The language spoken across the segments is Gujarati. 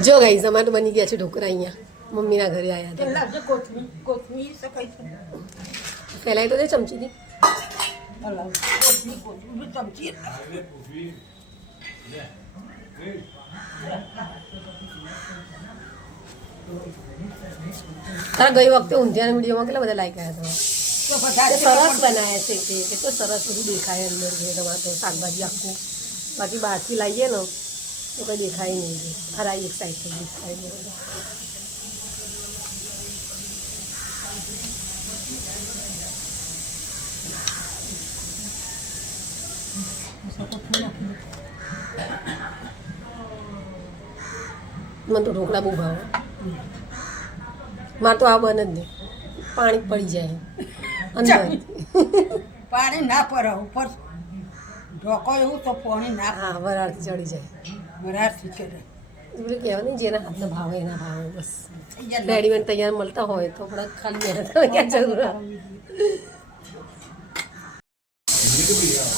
જો ગાઈઝ અમારે તો બની ગયા છે ઢોકળા અહીંયા મમ્મીના ઘરે આવ્યા હતા ફેલાઈ તો દે ચમચીથી તારા ગઈ વખતે ઊંધિયાના વિડીયોમાં કેટલા બધા લાઈક આવ્યા હતા સરસ બનાવ્યા છે તે કેટલો સરસ બધું દેખાય અંદર છે તમારે તો શાકભાજી આખું બાકી બહારથી લાવીએ ને તો કંઈ દેખાય નહીં હરાઈ એક સાઈડ થઈ દેખાય નહીં મને તો ઢોકળા બહુ ભાવે મારે તો આ બને જ નહીં પાણી પડી જાય અંદર પાણી ના પડે ઉપર ઢોકો એવું તો પાણી ના હા વરાળથી ચડી જાય વરાળથી ચડે એટલે કહેવાય ને જેના હાથનો ભાવે એના ભાવે બસ રેડીમેડ તૈયાર મળતા હોય તો આપણે ખાલી મહેનત કરવાની જરૂર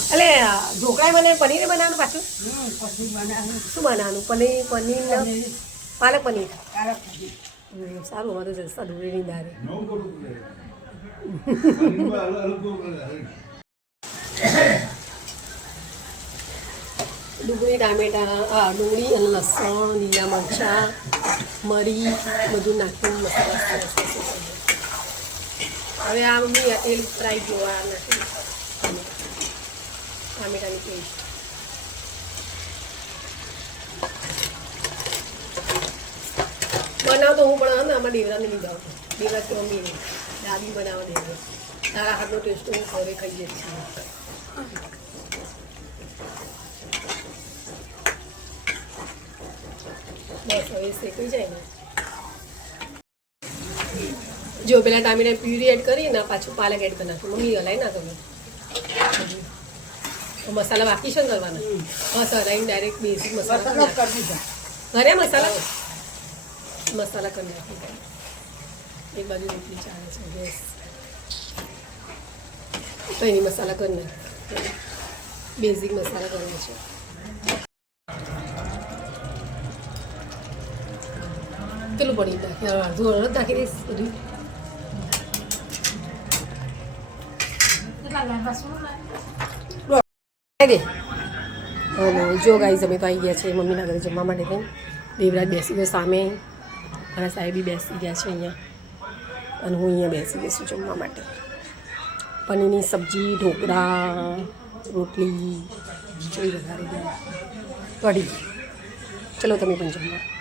એટલે ઢોકળા બને પનીર બનાવવાનું પાછું પછી બનાવવાનું શું બનાવવાનું પનીર પાલક પનીર સારું અમારે તો જલસા ડુંગળીની દાળ ડુંગળી ટામેટા ડુંગળી અને લસણ લીલા મરચાં મરી બધું નાખીને મસાલા હવે આ મમ્મી તેલ ફ્રાય જોવા નાખી ટામેટાની પેસ્ટ બનાવતો હું પણ ને આમાં દેવરાને લીધા હતો દેવરા કે મમ્મી દાદી બનાવવા દેવરા તારા હાથનો ટેસ્ટ હું ઘરે ખાઈએ છીએ બસ હવે શેકાઈ જાય ને જો પેલા ટામેટા પ્યુરી એડ કરીને પાછું પાલક એડ કરી નાખું મમ્મી હલાવી ના તમે મસાલા બાકી છે ને કરવાના બસ હલાવીને ડાયરેક્ટ બેઝિક મસાલા કરી દીધા ઘરે મસાલા કરી નાખી એક બાજુ રોટલી ચાલે છે ગેસ તો એની મસાલા કરી નાખ બેઝિક મસાલા કરવો છે કેટલું પડી નાખી અડધું અડધ નાખી દઈશ બધું દે અને જો ગાઈઝ અમે તો આવી ગયા છે મમ્મીના ઘરે જમવા માટે કંઈ દેવરાજ બેસી ગયો સામે મારા સાહેબી બેસી ગયા છે અહીંયા અને હું અહીંયા બેસી ગઈ છું જમવા માટે પનીરની સબ્જી ઢોકળા રોટલી ખીચડી વઘારી કઢી ચલો તમે પણ જમવા